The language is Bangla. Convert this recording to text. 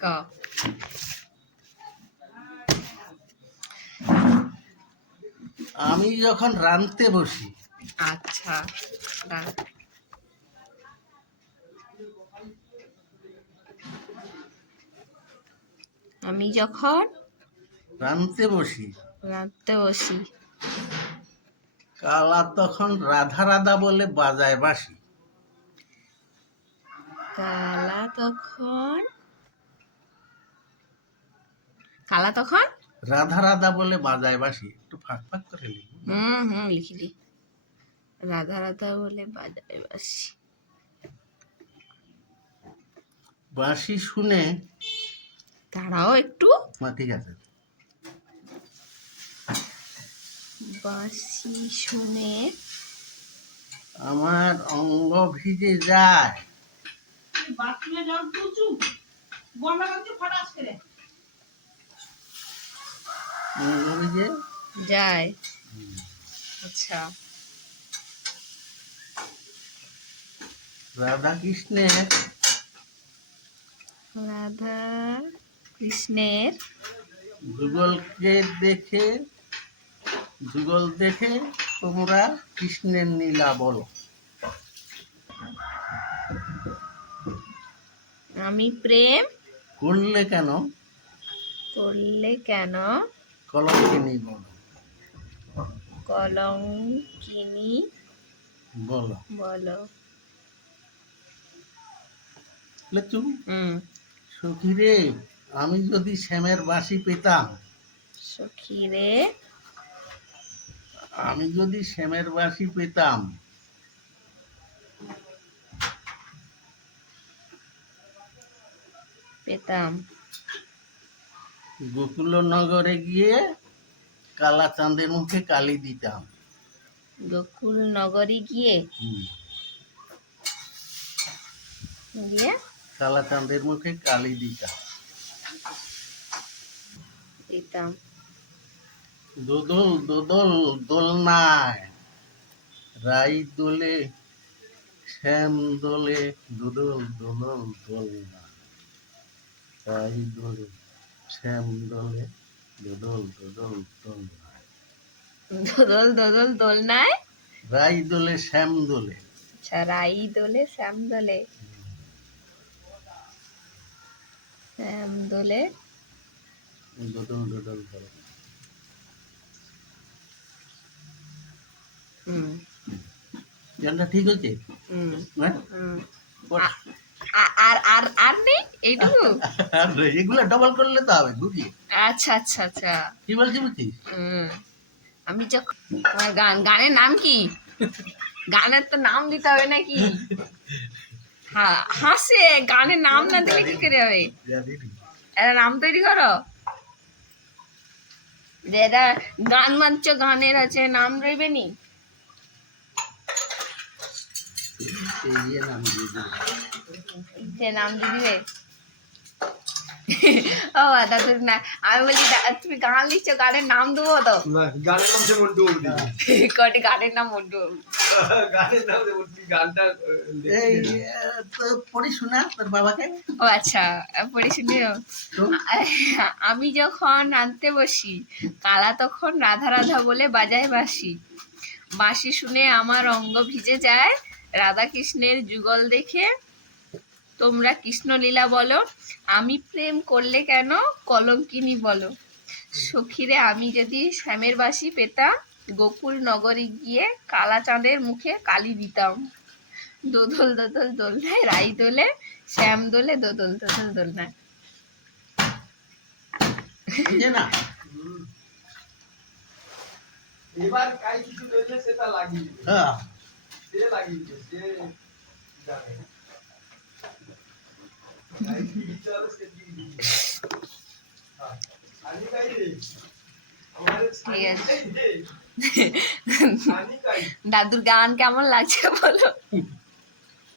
ক। আমি যখন রাঁধতে বসি। আচ্ছা, আমি যখন রাঁধতে বসি। বসি। কালা তখন রাধা রাধা বলে বাজায় বাঁশি। কালা তখন রাধা রাধা বলে বাজায় বাঁশি। একটু ফাঁক ফাঁক করে লিখি। লিখিলি। রাধা রাধা বলে বাজায় বাঁশি। বাঁশি শুনে। দাঁড়াও একটু। ঠিক আছে। বাঁশি শুনে আমার অঙ্গ ভিজে যায়। অঙ্গ ভিজে যায়। আচ্ছা। রাধা কৃষ্ণের যুগল দেখে তোমরা কৃষ্ণের নীলা বলো। আমি প্রেম করলে কেন কলঙ্কিনী বলো। কলঙ্কিনী বলো। সখী রে, আমি যদি শ্যামের বাঁশি পেতাম। সখী রে, আমি যদি শ্যামের বাঁশি পেতাম। গোকুল নগরে গিয়ে কালা চাঁদের মুখে কালি দিতাম। গোকুল নগরে গিয়ে কালা চাঁদের মুখে কালি দিতাম। দোদল দোদল দোলনায় রাই দোলে শ্যাম দোলে। দোদল দোদল দোলনায় রাই দোলে শ্যাম দোলে। দোদল দোদল দোলনায় রাই দোলে শ্যাম দোলে। আচ্ছা, রাই দোলে শ্যাম দোলে। দোদল দোদল দোলনায়। গানটা ঠিক হয়েছে? আর নেই এইটুকু? এগুলো ডবল করলে তো হবে বুঝলি। আচ্ছা আচ্ছা আচ্ছা, কি বলছি বুঝছিস? আমি যখন গানের নাম কি? গানের তো নাম দিতে হবে নাকি? হাসে, গানের নাম না দিলে কি করে হবে? একটা নাম তৈরি করো। যেটা গান মানছ, গানের আছে নাম রইবে নি? নাম দিয়ে দিবে। ও দাদা না, আমি বলছি তুমি গান লিখছো, গানের নাম দেবো তো? কটি গানের নাম মন্টু। পড়ি শোনা তোর বাবাকে। ও আচ্ছা, পড়ি শুনিও। আমি যখন রাঁধতে বসি, কালা তখন রাধা রাধা বলে বাজায় বাঁশি। বাঁশি শুনে আমার অঙ্গ ভিজে যায়। রাধা কৃষ্ণের যুগল দেখে তোমরা কৃষ্ণলীলা বলো। আমি প্রেম করলে কেন কলঙ্কিনী বলো। সখীরে, আমি যদি শ্যামের বাঁশি পেতাম। গোকুল নগরে গিয়ে কালা চাঁদের মুখে কালি দিতাম। দোদল দোদল দোলনায় রাই দোলে শ্যাম দোলে। দোদল দোদল দোলনায়। এবার কাই কিছু রয়েছে সেটা লাগিয়ে সে লাগিয়ে সে জানে। ঠিক আছে। দাদুর গান কেমন লাগছে বলো?